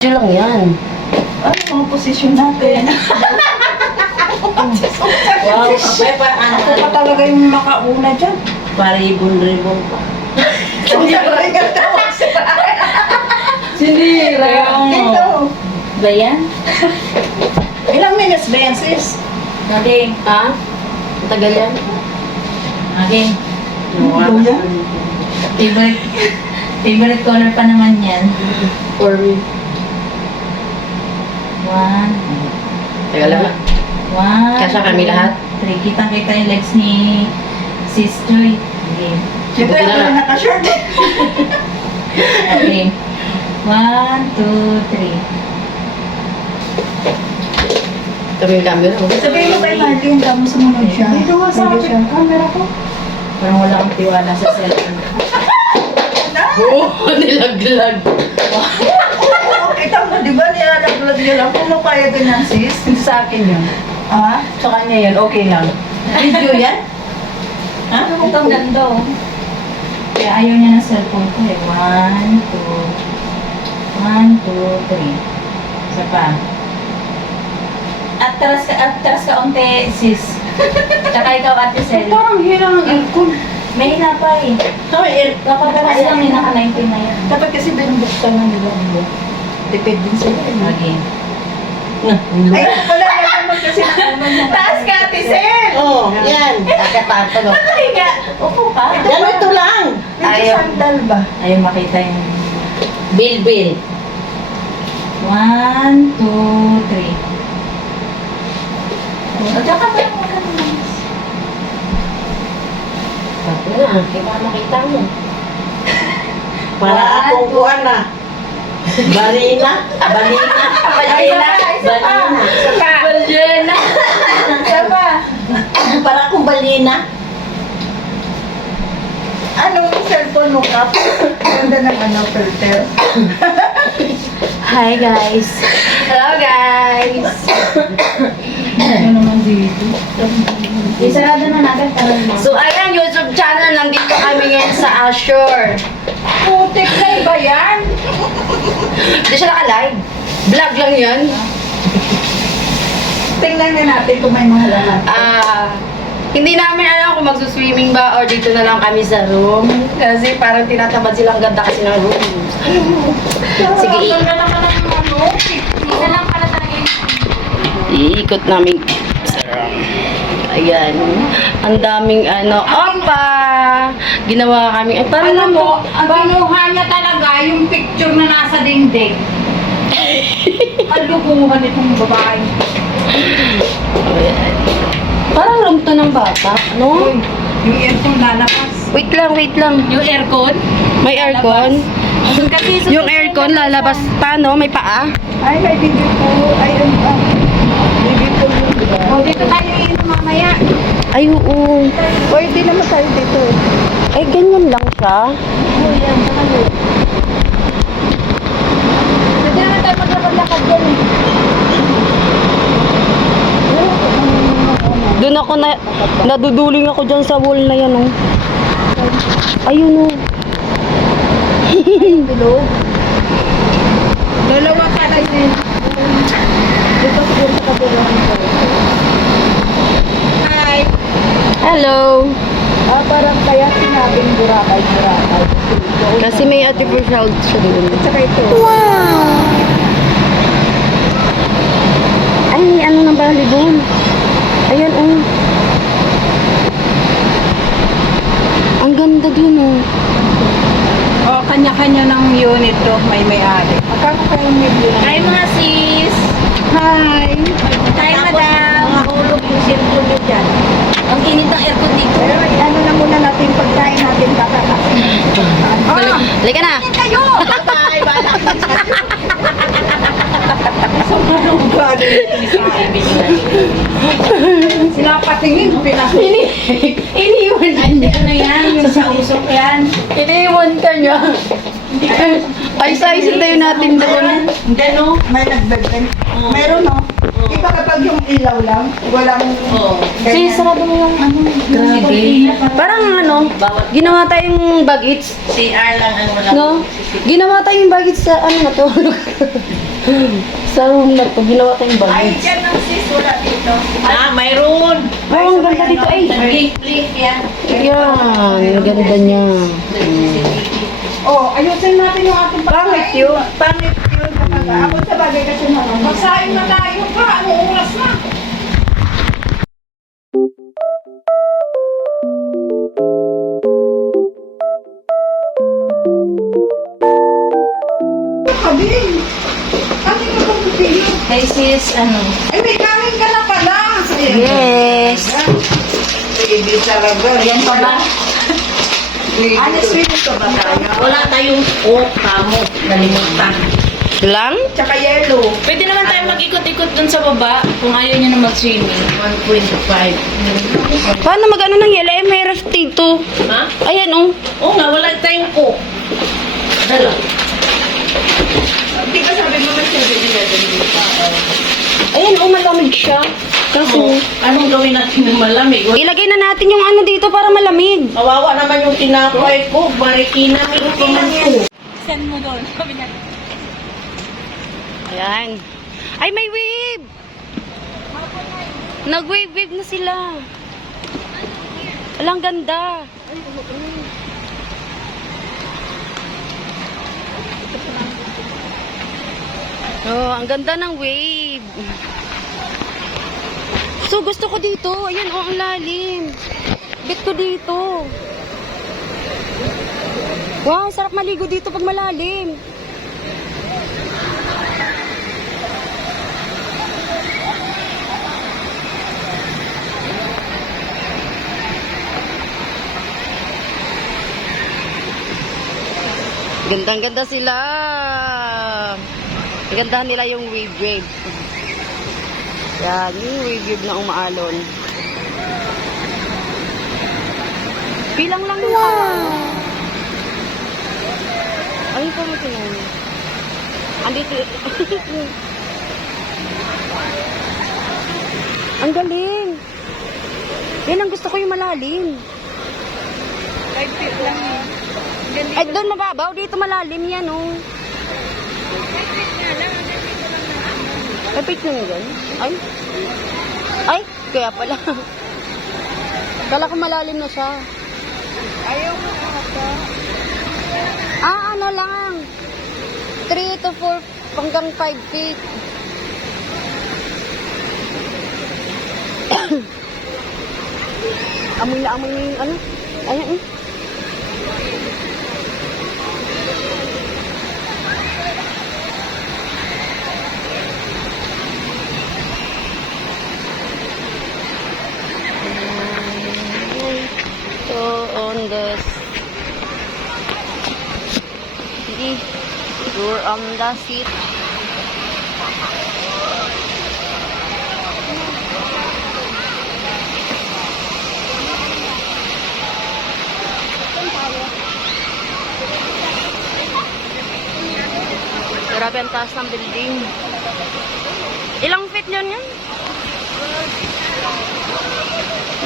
Yun lang yan. Ano mga posisyon natin? Wow, kapay pa Ako pa talaga yung makauna dyan. Paribon-ribon pa. Sinira. Ito. Ba yan? Ilang minutes ba yan, sis? Nating. Ha? Matagal yan? Aking Luya? favorite color pa naman yan. For me. 1, Tagal lang. 1. Kasya kami lahat? 3. Kitang-kita yung legs ni Sis Joy. Okay. Siyempre ako na naka-shirt. Okay. 1, 2, 3. Kami yung camera. Sabihin mo kay Marlene, tamo sumunod siya. Dito nga sa akin, camera ko. Parang wala akong tiwala sa cellphone. Oo, nilaglag. Kita mo, di ba nilalaglag niya lang? Kung mapayag ka na, sis. Hindi sa akin yun. Ha? Sa kanya yan, okay lang. Video yan? Ha? Itong ganda oh. Kaya ayaw niya ng cellphone ko eh. 1, 2, 3. Isa pa. At taras ka onte, sis. Tsaka ikaw, Ate Sel. Parang hina ng aircon. May hinapa eh. Kapag taras lang, naka-19 na yan. Dapat kasi binubuksan na nila. Depende din sila. Okay. Ay, wala naman kasi nakunan yung... Taas ka, Ate Sel! Oo, yan. Kakapato. Nakahiga. Upo ka. Yan, ito lang. Medyo sandal ba? Ayaw makita yung... Bill. 1, 2, 3. At saka ba yung mga naman? Pato na, kaya makita mo. Para One, akong kuhan na. Balina. Balina. Balina. Balina. Isa pa. Para akong balina. Anong cellphone mo, Kap? Ganda ng filter. Hi guys. Hello guys. Ano naman dito? Isarado na natin para So, ayan, YouTube channel. Nandito kami ngayon sa Azure. Putik na iba yan. Hindi siya naka-live. Vlog lang yan. Tingnan na natin kung may mga lahat. Hindi namin alam kung magsuswimming ba or dito na lang kami sa room. Kasi parang tinatamad silang ganda kasi ng room. Sige, Ganda naman ang ano. Isa lang pala talaga yung iikot namin sa room. Ayan. Ang daming opa! Ginawa kami. Ay, parang Alam mo, ano? ang kinuha niya talaga yung picture na nasa dingding. Ang lukuhan itong babae. Ayan. Parang room to ng bata. Ano? Uy, yung aircon lalabas. Wait lang. Yung aircon? May aircon? Kasi Yung aircon lalabas paano? May paa? Ay, may video ko. Ay, video ko yun. O, dito tayo inom mamaya. Ay, oo. Pwede naman tayo dito. Ay, ganyan lang siya. Oh, yan. Saka yun. Pwede naman tayo maglakad-lakad dyan eh. Doon ako naduduling ako dyan sa wall na yan, oh. Ayun, oh. Bilog. Dalawa ka na yun. Dito siguro sa kabilang ko. Hi! Hello. Parang kaya sinabing Boracay. Kasi may artificial siya doon. At saka ito. Ay, ano nang balibon? Ayan, oh. papatingin, Iniwan ka niya. Ano yan? Yung sa usok yan? Iniwan ka niya. Ay, size tayo natin doon. Hindi, no? May nagdagdag. Meron, no? Iba kapag yung ilaw lang, walang Oo. Kasi sarado mo yung ano. Grabe. Parang ano, ginawa tayong bagets. CR lang ang wala. No? Ginawa tayong bagets sa ano na to. Sa room na to, ginawa tayong Ay, bagets. dyan ng sis, wala dito. Ah, mayroon! Oh, ang ganda dito ay. Blink yan. Yan, ang ganda niya. Oh, ayusin natin yung ating pangit yun. Pangit yun kapag ako sa bagay kasi naman. Magsaing na tayo pa. Anong oras na? Kabing! Kasi ka bang pipili? Hey sis, ano? Ay, may kanin ka na pala. Yes. Baby talaga. Yan pa ba? Honest with ito ba tayo? Wala tayong kamo. Nalimutan. Lang? Tsaka yellow. Pwede naman tayo mag-ikot-ikot dun sa baba kung ayaw nyo na mag-swimming. 1.5. Paano mag-ano ng yelo? Eh, may ref dito. Ha? Ayan oh. Oo nga, wala tayong coke. Dala. Di ba sabi mo na 7-Eleven dito? Ayan oh, malamig siya. Kasi, Anong gawin natin ng malamig? ilagay na natin yung ano dito para malamig. Kawawa naman yung tinapay ko. Marikina, marikina ko. Send mo doon. Sabi niya. Ayan. Ay, may wave! Nag-wave-wave na sila. Alang ganda. Oh, ang ganda ng wave. So, gusto ko dito. Ayan, oh, ang lalim. Bet ko dito. Wow, sarap maligo dito pag malalim. Gandang-ganda sila. Ganda nila yung wave-wave. Yan, yung wave-wave na umaalon. Bilang lang yung Ay, ito mo tinan. Andito. Ang galing. Yan ang gusto ko yung malalim. 5 feet lang yun. Ay, doon mababaw. Dito malalim yan, oh. Ay, pit na yan. Ay. Ay, kaya pala. Kala ko malalim na siya. Ayaw mo ata. Ah, ano lang. 3 to 4 hanggang 5 feet. Amoy na amoy na yung ano. Ayan, eh. So, on the you're on the seat. Grabe ang taas ng building. Ilang feet yun yan?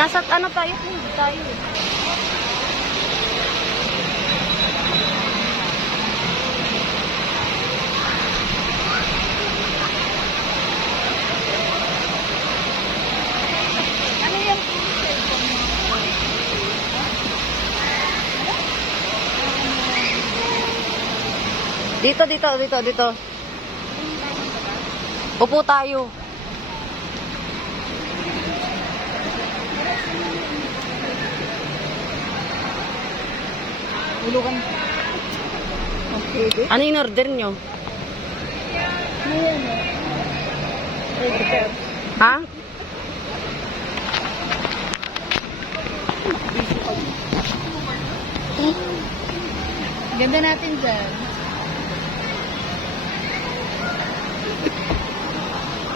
Nasa ano tayo? Tayo. Dito. Upo tayo. Ulukan. Okay, Ano yung order nyo? Ha? Ganda natin dyan.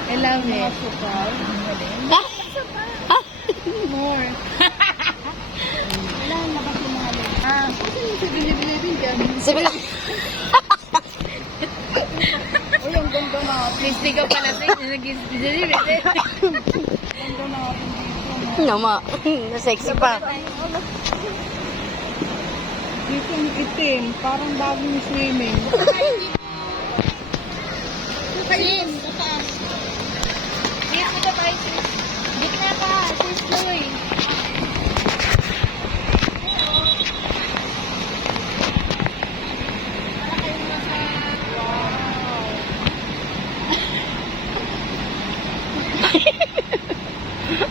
I love it. sa binibili dyan. Sabi lang, Uy, ang ganda na. Please, di ka pala nag-delivery. Ganda na dito. nama, sexy pa. Dito ang itim. Parang bagong swimming. Sis, taas. Sis, dito tayo, sis. Dito na pa, sis Chloe.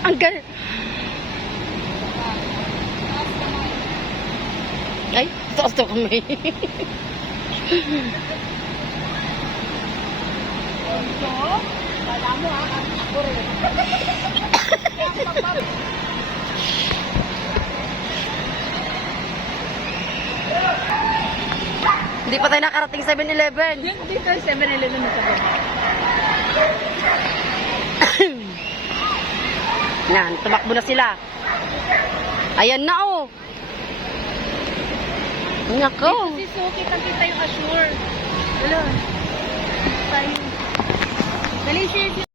Ang gal... Ay, taas to kami. Hindi pa tayo nakarating 7-Eleven. Dito, 7-Eleven na sa Yan, tumakbo na sila. Ayan na oh. Nako. Sis, so, kitang-kita yung assure. Wala. Tayo. Dali, sis.